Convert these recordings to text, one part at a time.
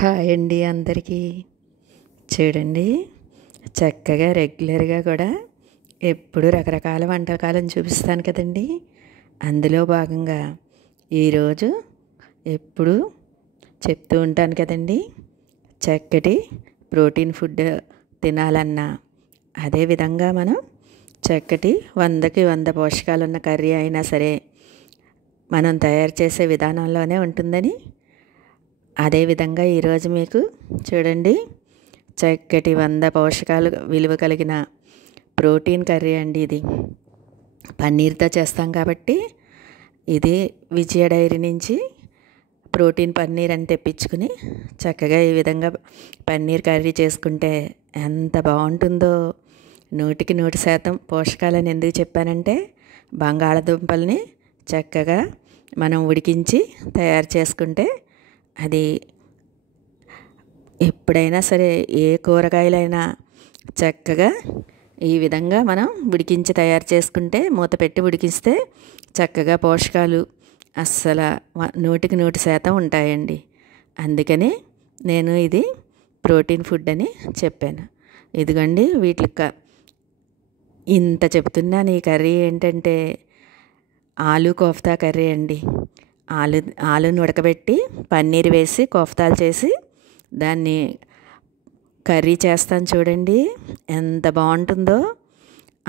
Hi అండి అందరికీ. చూడండి, చక్కగా రెగ్యులర్గా కూడా ఎప్పుడు రకరకాల వంటకాలను చూపిస్తాను కదండి. అందులో భాగంగా ఈరోజు ఎప్పుడు చెప్తూ ఉంటాను కదండి, చక్కటి ప్రోటీన్ ఫుడ్ తినాలన్నా, అదేవిధంగా మనం చక్కటి 100కి 100 పోషకాలున్న కర్రీ అయినా సరే మనం తయారు చేసే విధానంలోనే ఉంటుందని, అదేవిధంగా ఈరోజు మీకు చూడండి, చక్కటి 100 పోషకాలు విలువ కలిగిన ప్రోటీన్ కర్రీ అండి. ఇది పన్నీర్తో చేస్తాం కాబట్టి, ఇది విజయ డైరీ నుంచి ప్రోటీన్ పన్నీర్ అని తెప్పించుకుని చక్కగా ఈ విధంగా పన్నీర్ కర్రీ చేసుకుంటే ఎంత బాగుంటుందో. 100కి 100% పోషకాలని ఎందుకు చెప్పానంటే, బంగాళదుంపల్ని చక్కగా మనం ఉడికించి తయారు చేసుకుంటే అది ఎప్పుడైనా సరే ఏ కూరగాయలైనా చక్కగా ఈ విధంగా మనం ఉడికించి తయారు చేసుకుంటే, మూత పెట్టి ఉడికిస్తే చక్కగా పోషకాలు అస్సలు 100కి 100% ఉంటాయండి. అందుకని నేను ఇది ప్రోటీన్ ఫుడ్ అని చెప్పాను. ఇదిగోండి, వీటికి ఇంత చెప్తున్నాను. ఈ కర్రీ ఏంటంటే ఆలు కోఫ్తా కర్రీ అండి. ఆలుని ఉడకబెట్టి పన్నీర్ వేసి కోఫ్తాలు చేసి దాన్ని కర్రీ చేస్తాను చూడండి, ఎంత బాగుంటుందో.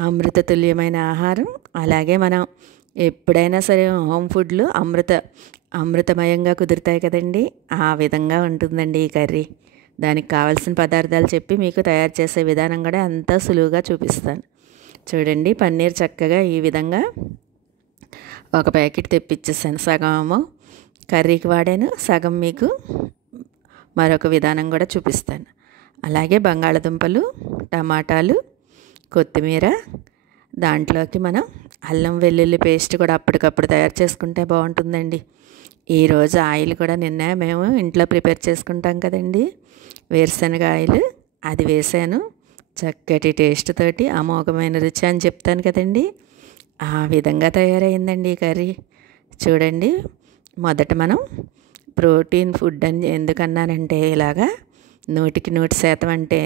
అమృతతుల్యమైన ఆహారం. అలాగే మనం ఎప్పుడైనా సరే హోమ్ ఫుడ్లు అమృతమయంగా కుదురుతాయి కదండి, ఆ విధంగా ఉంటుందండి ఈ కర్రీ. దానికి కావాల్సిన పదార్థాలు చెప్పి మీకు తయారు చేసే విధానం కూడా అంతా సులువుగా చూపిస్తాను. చూడండి, పన్నీర్ చక్కగా ఈ విధంగా ఒక ప్యాకెట్ తెప్పించేసాను. సగం ఏమో కర్రీకి వాడాను, సగం మీకు మరొక విధానం కూడా చూపిస్తాను. అలాగే బంగాళదుంపలు, టమాటాలు, కొత్తిమీర, దాంట్లోకి మనం అల్లం వెల్లుల్లి పేస్ట్ కూడా అప్పటికప్పుడు తయారు చేసుకుంటే బాగుంటుందండి. ఈరోజు ఆయిల్ కూడా నిన్న మేము ఇంట్లో ప్రిపేర్ చేసుకుంటాం కదండి, వేరుశనగ ఆయిల్, అది వేసాను. చక్కటి టేస్ట్ తోటి అమోఘమైన రుచి అని చెప్తాను కదండి, ఆ విధంగా తయారైందండి ఈ కర్రీ. చూడండి, మొదట మనం ప్రోటీన్ ఫుడ్ అని ఎందుకన్నానంటే, ఇలాగా 100కి 100% అంటే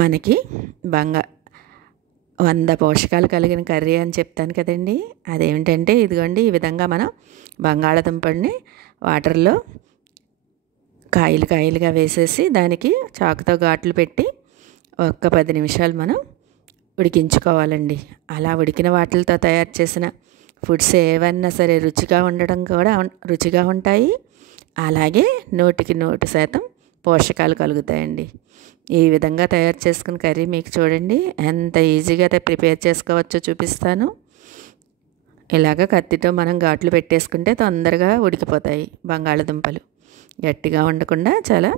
మనకి 100 పోషకాలు కలిగిన కర్రీ అని చెప్తాను కదండి. అదేమిటంటే ఇదిగోండి, ఈ విధంగా మనం బంగాళదుంపల్ని వాటర్లో కాయలుగా వేసేసి దానికి చాకుతో ఘాట్లు పెట్టి ఒక్క 10 నిమిషాలు మనం ఉడికించుకోవాలండి. అలా ఉడికిన వాటితో తయారు చేసిన ఫుడ్స్ ఏవన్నా సరే రుచిగా ఉంటాయి. అలాగే 100కి 100% పోషకాలు కలుగుతాయండి. ఈ విధంగా తయారు చేసుకున్న కర్రీ మీకు చూడండి ఎంత ఈజీగా ప్రిపేర్ చేసుకోవచ్చో చూపిస్తాను. ఇలాగ కత్తితో మనం ఘాట్లు పెట్టేసుకుంటే తొందరగా ఉడికిపోతాయి. బంగాళదుంపలు గట్టిగా ఉండకుండా చాలా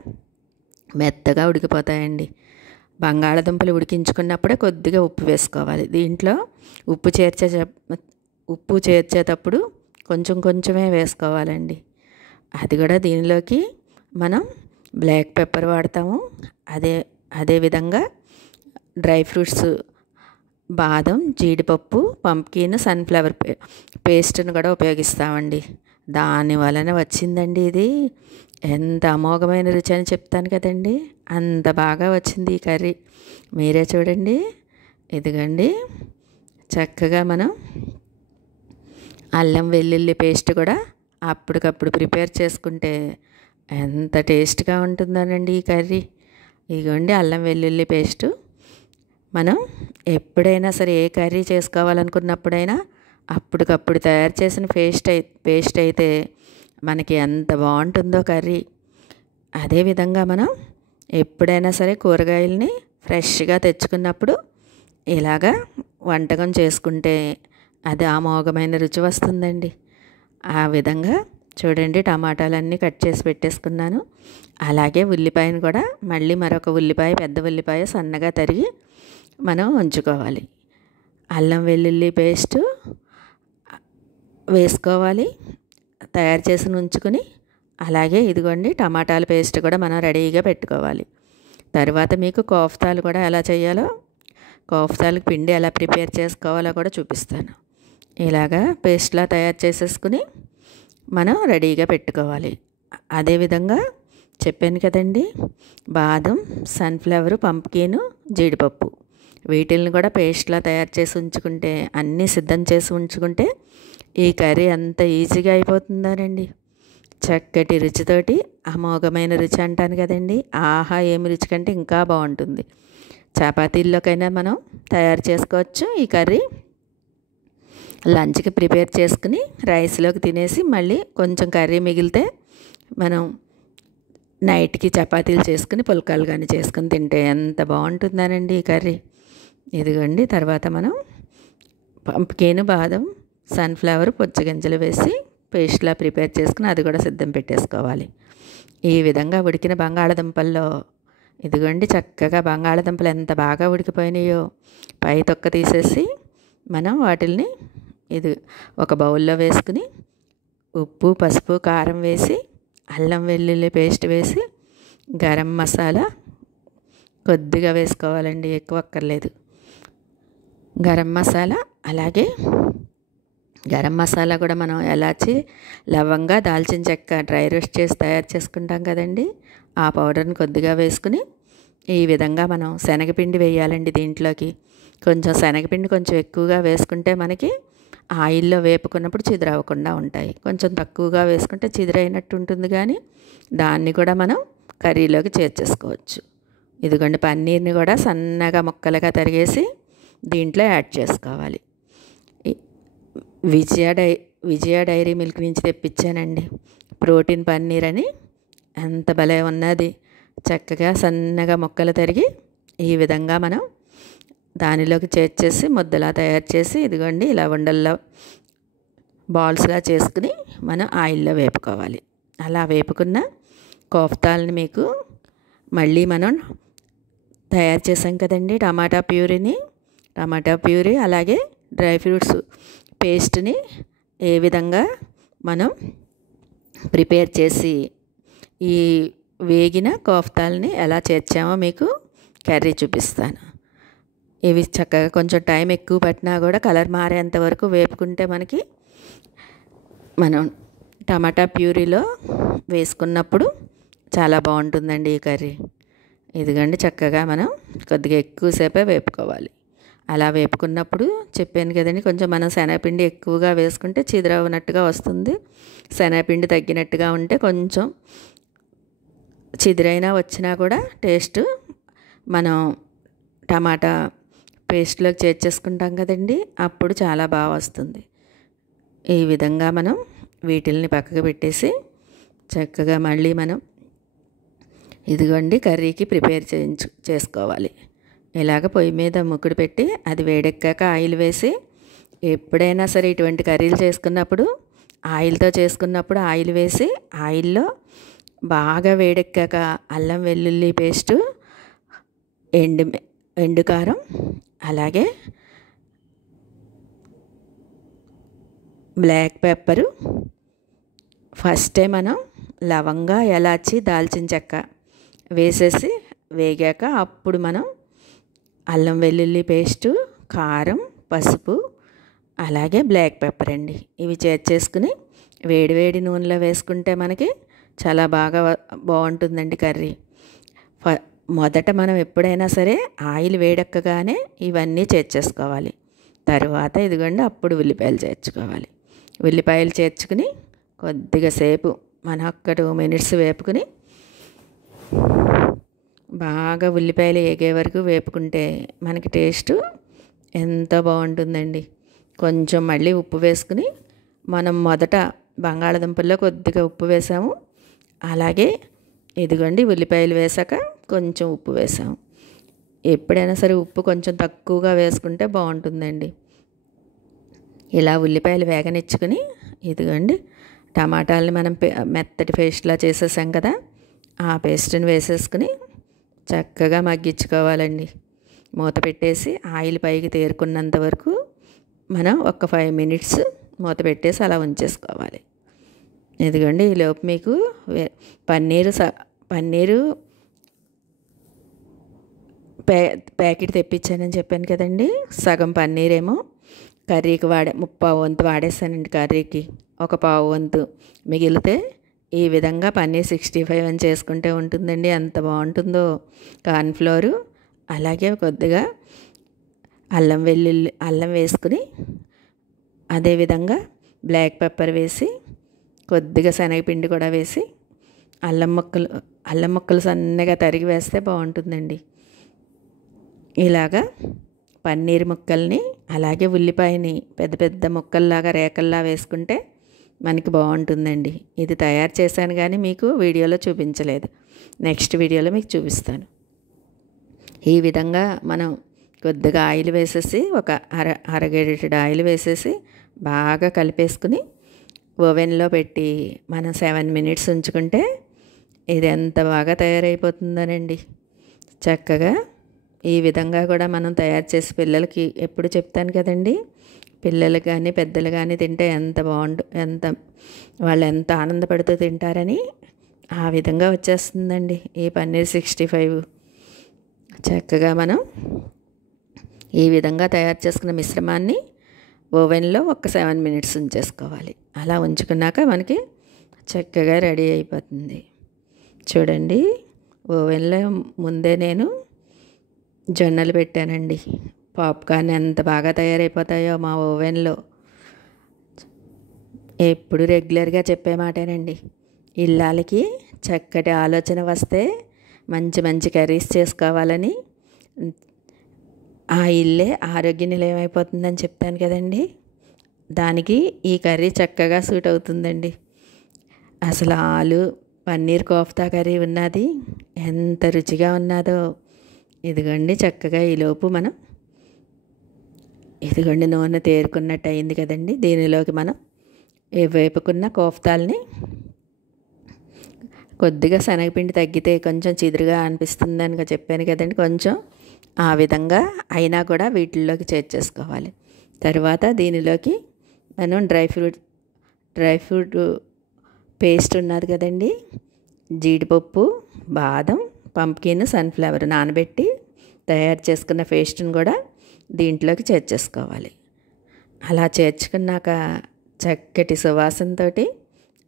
మెత్తగా ఉడికిపోతాయండి. బంగాళదుంపలు ఉడికించుకున్నప్పుడే కొద్దిగా ఉప్పు వేసుకోవాలి. దీంట్లో ఉప్పు చేర్చేటప్పుడు కొంచెమే వేసుకోవాలండి. అది కూడా దీనిలోకి మనం బ్లాక్ పెప్పర్ వాడతాము. అదేవిధంగా డ్రై ఫ్రూట్స్, బాదం, జీడిపప్పు, పంప్కిన్, సన్ఫ్లవర్ పేస్ట్ను కూడా ఉపయోగిస్తామండి. దాని వలన వచ్చిందండి ఇది ఎంత అమోఘమైన రుచి అని చెప్తాను కదండి, అంత బాగా వచ్చింది ఈ కర్రీ. మీరే చూడండి. ఇదిగండి, చక్కగా మనం అల్లం వెల్లుల్లి పేస్ట్ కూడా అప్పటికప్పుడు ప్రిపేర్ చేసుకుంటే ఎంత టేస్ట్గా ఉంటుందోనండి ఈ కర్రీ. ఇదిగోండి, అల్లం వెల్లుల్లి పేస్టు మనం ఎప్పుడైనా సరే ఏ కర్రీ చేసుకోవాలనుకున్నప్పుడైనా అప్పటికప్పుడు తయారు చేసిన పేస్ట్ అయితే మనకి ఎంత బాగుంటుందో కర్రీ. అదేవిధంగా మనం ఎప్పుడైనా సరే కూరగాయలని ఫ్రెష్గా తెచ్చుకున్నప్పుడు ఇలాగా వంటకం చేసుకుంటే అది అమోఘమైన రుచి వస్తుందండి. ఆ విధంగా చూడండి, టమాటాలన్నీ కట్ చేసి పెట్టేసుకున్నాను. అలాగే ఉల్లిపాయను కూడా మళ్ళీ మరొక ఉల్లిపాయ, పెద్ద ఉల్లిపాయ సన్నగా తరిగి మనం ఉంచుకోవాలి. అల్లం వెల్లుల్లి పేస్టు వేసుకోవాలి, తయారు చేసి ఉంచుకుని. అలాగే ఇదిగోండి, టమాటాల పేస్ట్ కూడా మనం రెడీగా పెట్టుకోవాలి. తర్వాత మీకు కోఫ్తాలు కూడా ఎలా చేయాలో, కోఫ్తాలకు పిండి ఎలా ప్రిపేర్ చేసుకోవాలో కూడా చూపిస్తాను. ఇలాగా పేస్ట్లా తయారు చేసేసుకుని మనం రెడీగా పెట్టుకోవాలి. అదేవిధంగా చెప్పాను కదండి, బాదం, సన్ఫ్లవర్, పంప్కిన్, జీడిపప్పు వీటిల్ని కూడా పేస్ట్లా తయారు చేసి ఉంచుకుంటే, అన్నీ సిద్ధం చేసి ఉంచుకుంటే ఈ కర్రీ అంత ఈజీగా అయిపోతుందానండి. చక్కటి రుచితోటి, అమోఘమైన రుచి అంటాను కదండి, ఆహా ఏమి రుచి కంటే ఇంకా బాగుంటుంది. చపాతీల్లోకైనా మనం తయారు చేసుకోవచ్చు ఈ కర్రీ. లంచ్కి ప్రిపేర్ చేసుకుని రైస్లోకి తినేసి మళ్ళీ కొంచెం కర్రీ మిగిలితే మనం నైట్కి చపాతీలు చేసుకుని పుల్కాలు కానీ చేసుకుని తింటే ఎంత బాగుంటుందనండి ఈ కర్రీ. ఇదిగోండి, తర్వాత మనం పంప్కిన్, బాదం, సన్ఫ్లవర్, పుచ్చగింజలు వేసి పేస్ట్లా ప్రిపేర్ చేసుకుని అది కూడా సిద్ధం పెట్టేసుకోవాలి. ఈ విధంగా ఉడికిన బంగాళదుంపల్లో ఇదిగోండి, చక్కగా బంగాళదుంపలు ఎంత బాగా ఉడికిపోయినాయో పై తొక్క తీసేసి మనం వాటిల్ని ఇది ఒక బౌల్లో వేసుకుని ఉప్పు, పసుపు, కారం వేసి, అల్లం వెల్లుల్లి పేస్ట్ వేసి, గరం మసాలా కొద్దిగా వేసుకోవాలండి, ఎక్కువ అక్కర్లేదు. గరం మసాలా, అలాగే గరం మసాలా కూడా మనం ఎలాచి, లవంగా, దాల్చిన చెక్క డ్రై రోస్ట్ చేసి తయారు చేసుకుంటాం కదండి, ఆ పౌడర్ని కొద్దిగా వేసుకుని ఈ విధంగా మనం శనగపిండి వేయాలండి దీంట్లోకి. కొంచెం శనగపిండి కొంచెం ఎక్కువగా వేసుకుంటే మనకి ఆయిల్లో వేపుకున్నప్పుడు చిదురవ్వకుండా ఉంటాయి. కొంచెం తక్కువగా వేసుకుంటే చిదురైనట్టు ఉంటుంది, కానీ దాన్ని కూడా మనం కర్రీలోకి చేర్చేసుకోవచ్చు. ఇదిగోండి, పన్నీర్ని కూడా సన్నగా ముక్కలుగా తరిగేసి దీంట్లో యాడ్ చేసుకోవాలి. విజయ డైరీ మిల్క్ నుంచి తెప్పించానండి ప్రోటీన్ పన్నీర్ అని, ఎంత భలే ఉన్నది. చక్కగా సన్నగా ముక్కలు తరిగి ఈ విధంగా మనం దానిలోకి చేర్చేసి ముద్దలా తయారు చేసి ఇదిగోండి ఇలా ఉండల్లో బాల్స్లా చేసుకుని మనం ఆయిల్లో వేపుకోవాలి. అలా వేపుకున్న కోఫ్తాలని మీకు మళ్ళీ మనం తయారు చేసాం కదండి టమాటా ప్యూరీ అలాగే డ్రై ఫ్రూట్స్ పేస్ట్ని ఏ విధంగా మనం ప్రిపేర్ చేసి ఈ వేగిన కోఫ్తాలని ఎలా చేర్చామో మీకు కర్రీ చూపిస్తాను. ఇవి చక్కగా కొంచెం టైం ఎక్కువ పట్టినా కూడా కలర్ మారేంత వరకు వేపుకుంటే మనకి మనం టమాటా ప్యూరీలో వేసుకున్నప్పుడు చాలా బాగుంటుందండి ఈ కర్రీ. ఇదిగండి, చక్కగా మనం కొద్దిగా ఎక్కువసేపే వేపుకోవాలి. అలా వేపుకున్నప్పుడు చెప్పాను కదండి, కొంచెం మనం శనగపిండి ఎక్కువగా వేసుకుంటే చిదురవునట్టుగా వస్తుంది. శనగపిండి తగ్గినట్టుగా ఉంటే కొంచెం చిదురైనా వచ్చినా కూడా టేస్ట్ మనం టమాటా పేస్ట్లోకి చేర్చేసుకుంటాం కదండి, అప్పుడు చాలా బాగా వస్తుంది. ఈ విధంగా మనం వీటిల్ని పక్కకు పెట్టేసి చక్కగా మళ్ళీ మనం ఇదిగోండి కర్రీకి ప్రిపేర్ చేసుకోవాలి. ఇలాగ పొయ్యి మీద ముక్కుడు పెట్టి అది వేడెక్కాక ఆయిల్ వేసి, ఎప్పుడైనా సరే ఇటువంటి కర్రీలు చేసుకున్నప్పుడు ఆయిల్తో చేసుకున్నప్పుడు ఆయిల్ వేసి, ఆయిల్లో బాగా వేడెక్కాక అల్లం వెల్లుల్లి పేస్టు, ఎండు కారం, అలాగే బ్లాక్ పెప్పరు, ఫస్టే మనం లవంగా, ఎలాచి, దాల్చిన చెక్క వేసేసి వేగాక అప్పుడు మనం అల్లం వెల్లుల్లి పేస్టు, కారం, పసుపు, అలాగే బ్లాక్ పెప్పర్ అండి ఇవి చేర్చేసుకుని వేడివేడి నూనెలో వేసుకుంటే మనకి చాలా బాగా బాగుంటుందండి కర్రీ. మొదట మనం ఎప్పుడైనా సరే ఆయిల్ వేడెక్కగానే ఇవన్నీ చేర్చేసుకోవాలి. తర్వాత ఇదిగోండి అప్పుడు ఉల్లిపాయలు చేర్చుకోవాలి. ఉల్లిపాయలు చేర్చుకుని కొద్దిగా సేపు మనం ఒక్క 2 minutes వేపుకుని బాగా ఉల్లిపాయలు వేగే వరకు వేపుకుంటే మనకి టేస్ట్ ఎంతో బాగుంటుందండి. కొంచెం మళ్ళీ ఉప్పు వేసుకుని, మనం మొదట బంగాళదుంపల్లో కొద్దిగా ఉప్పు వేసాము, అలాగే ఇదిగోండి ఉల్లిపాయలు వేసాక కొంచెం ఉప్పు వేసాము. ఎప్పుడైనా సరే ఉప్పు కొంచెం తక్కువగా వేసుకుంటే బాగుంటుందండి. ఇలా ఉల్లిపాయలు వేగనిచ్చుకుని ఇదిగోండి టమాటాలని మనం మెత్తటి పేస్ట్లా చేసేసాం కదా, ఆ పేస్ట్ని వేసేసుకుని చక్కగా మగ్గించుకోవాలండి. మూత పెట్టేసి ఆయిల్ పైకి తేరుకున్నంత వరకు మనం ఒక 5 minutes మూత పెట్టేసి అలా ఉంచేసుకోవాలి. ఇదిగోండి ఈలోపు మీకు పన్నీరు ప్యాకెట్ తెప్పించానని చెప్పాను కదండి, సగం పన్నీరేమో కర్రీకి ముప్పావు వంతు వాడేసానండి. కర్రీకి ఒక పావు వంతు మిగిలితే ఈ విధంగా పన్నీర్ 65 అని చేసుకుంటే ఉంటుందండి. ఎంత బాగుంటుందో. కార్న్ఫ్లోరు అలాగే కొద్దిగా అల్లం వేసుకుని, అదేవిధంగా బ్లాక్ పెప్పర్ వేసి, కొద్దిగా శనగపిండి కూడా వేసి, అల్లం ముక్కలు సన్నగా తరిగి వేస్తే బాగుంటుందండి. ఇలాగా పన్నీర్ ముక్కల్ని అలాగే ఉల్లిపాయని పెద్ద పెద్ద ముక్కల్లాగా రేకల్లా వేసుకుంటే మనకి బాగుంటుందండి. ఇది తయారు చేశాను కానీ మీకు వీడియోలో చూపించలేదు. నెక్స్ట్ వీడియోలో మీకు చూపిస్తాను. ఈ విధంగా మనం కొద్దిగా ఆయిల్ వేసేసి, ఒక అరగేటెడ్ ఆయిల్ వేసేసి బాగా కలిపేసుకుని ఓవెన్లో పెట్టి మనం 7 మినిట్స్ ఉంచుకుంటే ఇది ఎంత బాగా తయారైపోతుందోనండి. చక్కగా ఈ విధంగా కూడా మనం తయారు చేసి పిల్లలకి ఎప్పుడు చెప్తాను కదండి, పిల్లలు కానీ పెద్దలు కానీ తింటే వాళ్ళు ఎంత ఆనందపడుతూ తింటారని. ఆ విధంగా వచ్చేస్తుందండి ఈ పన్నీర్ 65. చక్కగా మనం ఈ విధంగా తయారు చేసుకున్న మిశ్రమాన్ని ఓవెన్లో ఒక 7 మినిట్స్ ఉంచేసుకోవాలి. అలా ఉంచుకున్నాక మనకి చక్కగా రెడీ అయిపోతుంది. చూడండి, ఓవెన్లో ముందే నేను జొన్నలు పెట్టానండి. పాప్కార్న్ ఎంత బాగా తయారైపోతాయో మా ఓవెన్లో. ఎప్పుడు రెగ్యులర్గా చెప్పే మాటేనండి, ఇల్లాలకి చక్కటి ఆలోచన వస్తే మంచి మంచి కర్రీస్ చేసుకోవాలని, ఆ ఇల్లే ఆరోగ్య నిలయం అయిపోతుందని చెప్తాను కదండి. దానికి ఈ కర్రీ చక్కగా సూట్ అవుతుందండి. అసలు ఆలు పన్నీర్ కోఫ్తా కర్రీ ఉన్నది ఎంత రుచిగా ఉన్నదో. ఇదిగోండి, చక్కగా ఈలోపు మనం ఇదిగోండి నూనె తేరుకున్నట్టు అయింది కదండి. దీనిలోకి మనం వేపుకున్న కోఫ్తాల్ని, కొద్దిగా శనగపిండి తగ్గితే కొంచెం చిదురుగా అనిపిస్తుందని చెప్పాను కదండి, కొంచెం ఆ విధంగా అయినా కూడా వీటిల్లోకి చేర్చేసుకోవాలి. తర్వాత దీనిలోకి మనం డ్రై ఫ్రూట్ పేస్ట్ ఉన్నది కదండి, జీడిపప్పు, బాదం, పంప్కిన్, సన్ఫ్లవర్ నానబెట్టి తయారు చేసుకున్న పేస్ట్ని కూడా దీంట్లోకి చేర్చేసుకోవాలి. అలా చేర్చుకున్నాక చక్కటి సువాసనతో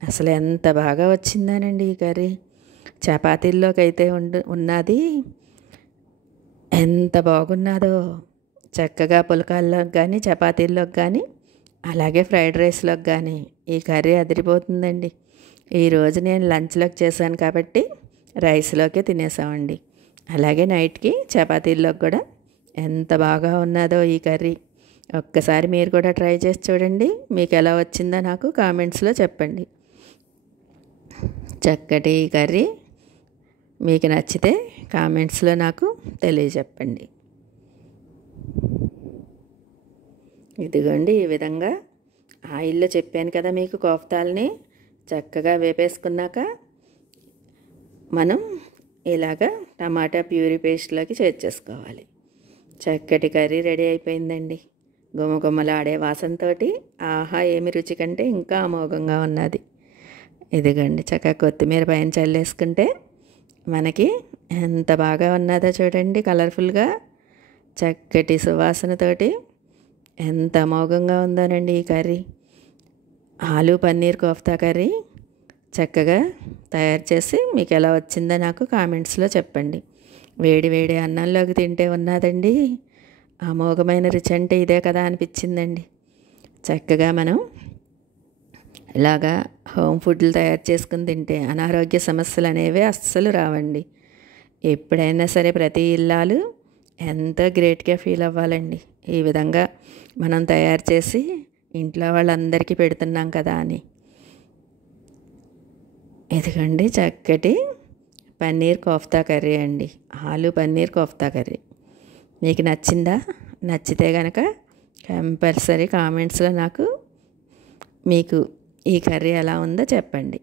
అసలు ఎంత బాగా వచ్చిందానండి ఈ కర్రీ. చపాతీల్లోకి అయితే ఉన్నది ఎంత బాగున్నదో. చక్కగా పుల్కాల్లోకి కానీ, చపాతీల్లోకి కానీ, అలాగే ఫ్రైడ్ రైస్లోకి కానీ ఈ కర్రీ అదిరిపోతుందండి. ఈరోజు నేను లంచ్లోకి చేశాను కాబట్టి రైస్లోకే తినేసామండి. అలాగే నైట్కి చపాతీల్లోకి కూడా ఎంత బాగా ఉన్నదో ఈ కర్రీ. ఒక్కసారి మీరు కూడా ట్రై చేసి చూడండి. మీకు ఎలా వచ్చిందో నాకు కామెంట్స్లో చెప్పండి. చక్కటి ఈ కర్రీ మీకు నచ్చితే కామెంట్స్లో నాకు తెలియజెప్పండి. ఇదిగోండి, ఈ విధంగా ఆయిల్లో చెప్పాను కదా మీకు, కోఫ్తాల్ని చక్కగా వేపేసుకున్నాక మనం ఇలాగా టమాటా ప్యూరీ పేస్ట్లోకి చేర్చేసుకోవాలి. చక్కటి కర్రీ రెడీ అయిపోయిందండి. గుమగుమలాడే వాసనతో ఆహా ఏమి రుచి కంటే ఇంకా అమోఘంగా ఉన్నది. ఇదిగోండి, చక్కగా కొత్తిమీర పైన చల్లేసుకుంటే మనకి ఎంత బాగా ఉన్నదో చూడండి. కలర్ఫుల్గా చక్కటి సువాసనతోటి ఎంత అమోఘంగా ఉందోనండి ఈ కర్రీ. ఆలు పన్నీర్ కోఫ్తా కర్రీ చక్కగా తయారు చేసి మీకు ఎలా వచ్చిందో నాకు కామెంట్స్లో చెప్పండి. వేడి వేడి అన్నంలోకి తింటే ఉన్నదండి అమోఘమైన రుచి అంటే ఇదే కదా అనిపించిందండి. చక్కగా మనం ఇలాగా హోమ్ ఫుడ్లు తయారు చేసుకుని తింటే అనారోగ్య సమస్యలు అనేవి అస్సలు రావండి. ఎప్పుడైనా సరే ప్రతి ఇల్లాలు ఎంతో గ్రేట్గా ఫీల్ అవ్వాలండి. ఈ విధంగా మనం తయారు చేసి ఇంట్లో వాళ్ళందరికీ పెడుతున్నాం కదా అని. ఇదిగోండి, చక్కటి పన్నీర్ కోఫ్తా కర్రీ అండి, ఆలు పన్నీర్ కోఫ్తా కర్రీ. మీకు నచ్చిందా? నచ్చితే కనుక కంపల్సరీ కామెంట్స్లో నాకు మీకు ఈ కర్రీ ఎలా ఉందో చెప్పండి.